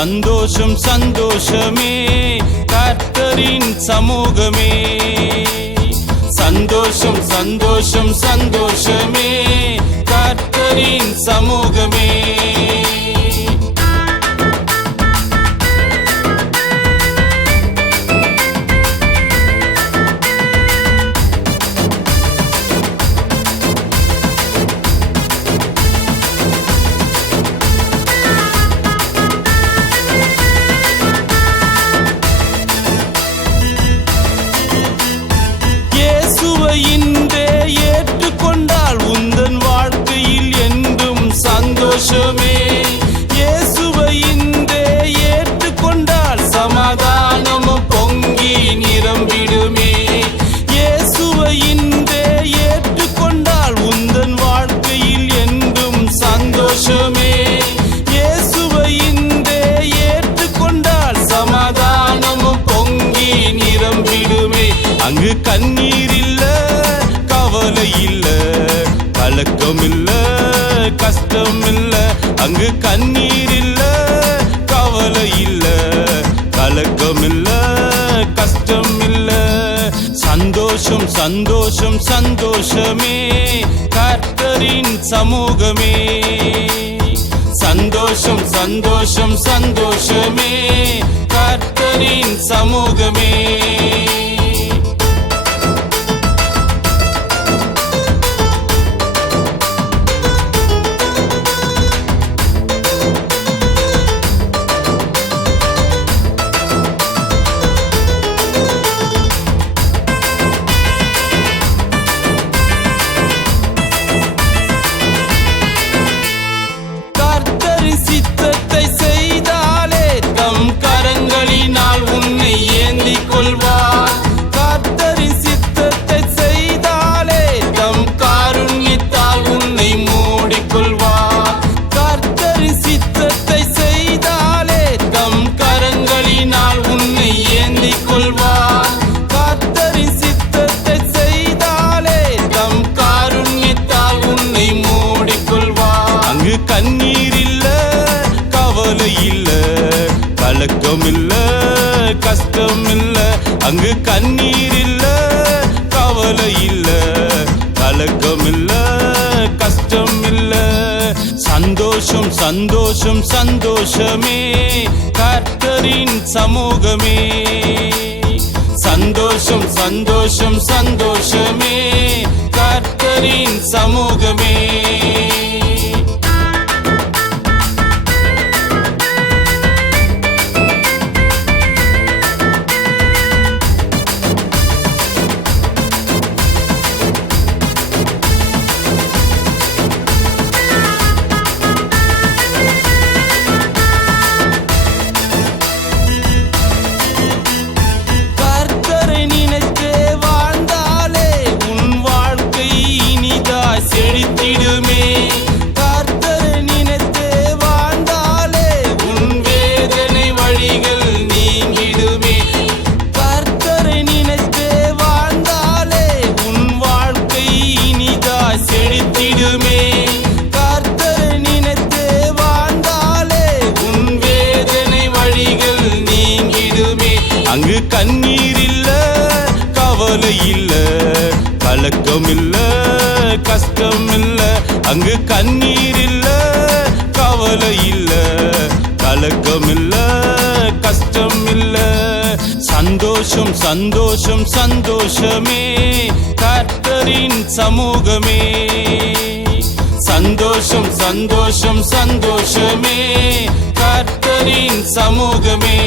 சந்தோஷம் சந்தோஷமே கர்த்தரின் சமூகமே. சந்தோஷம் சந்தோஷம் சந்தோஷமே கர்த்தரின் சமூகமே. இன்றே ஏற்றுக்கொண்டால் உந்தன் வாழ்க்கையில் என்றும் சந்தோஷமே. இயேசுவை இன்றே ஏற்றுக்கொண்டால் சமாதானமும் பொங்கி நிரம்பிடுமே. இயேசுவை இன்றே ஏற்றுக்கொண்டால் உந்தன் வாழ்க்கையில் என்றும் சந்தோஷமே. இயேசுவை இன்றே ஏற்றுக்கொண்டால் சமாதானமும் பொங்கி நிரம்பிடுமே. அங்கு கண்ணீர் இல்ல, கவலை இல்ல, கலக்கம் இல்ல, கஷ்டம் இல்ல. அங்கு கண்ணீர் இல்ல, கவலை இல்ல, கலக்கம் இல்ல, கஷ்டம் இல்ல. சந்தோஷம் சந்தோஷம் சந்தோஷமே கர்த்தரின் சமூகமே. சந்தோஷம் சந்தோஷம் சந்தோஷமே கர்த்தரின் சமூகமே. சித்தத்தை செய்தாலே தம் கரங்களினால் உன்னை ஏந்திக் கொள்வார். கர்த்தரின் சித்தத்தை செய்தாலே தம் காருண்யத்தால் உன்னை மூடிக்கொள்வார். கர்த்தரின் சித்தத்தை செய்தாலே தம் கரங்களினால் உன்னை ஏந்திக் கொள்வார். கர்த்தரின் சித்தத்தை செய்தாலே தம் காருண்யத்தால் உன்னை மூடிக்கொள்வார். அங்கு கண்ணீர் இல்ல, கவலை இல்ல, கலக்கம் இல்ல, கஷ்டம் இல்ல. அங்கு கண்ணீர் இல்ல, கவலை இல்ல, கலக்கம் இல்ல, கஷ்டம் இல்ல. சந்தோஷம் சந்தோஷம் சந்தோஷமே கர்த்தரின் சமூகமே. சந்தோஷம் சந்தோஷம் சந்தோஷமே கர்த்தரின் சமூகமே. செழித்திடுமே. கர்த்தரை நினைத்து வாழ்ந்தாலே உன் வேதனை வழிகள் நீங்கிடுமே. கர்த்தரை நினைத்து வாழ்ந்தாலே உன் வாழ்க்கை இனிதாய் செழித்திடுமே. கர்த்தரை நினைத்து வாழ்ந்தாலே உன் வேதனை வழிகள் நீங்கிடுமே. அங்கு கண்ணீர் இல்ல, கவலை இல்ல, கலக்கம் இல்ல, கஷ்டம் இல்ல. அங்கு கண்ணீர் இல்ல, கவலை இல்ல, கலக்கம் இல்ல, கஷ்டம் இல்ல. சந்தோஷம் சந்தோஷம் சந்தோஷமே கர்த்தரின் சமூகமே. சந்தோஷம் சந்தோஷம் சந்தோஷமே கர்த்தரின் சமூகமே.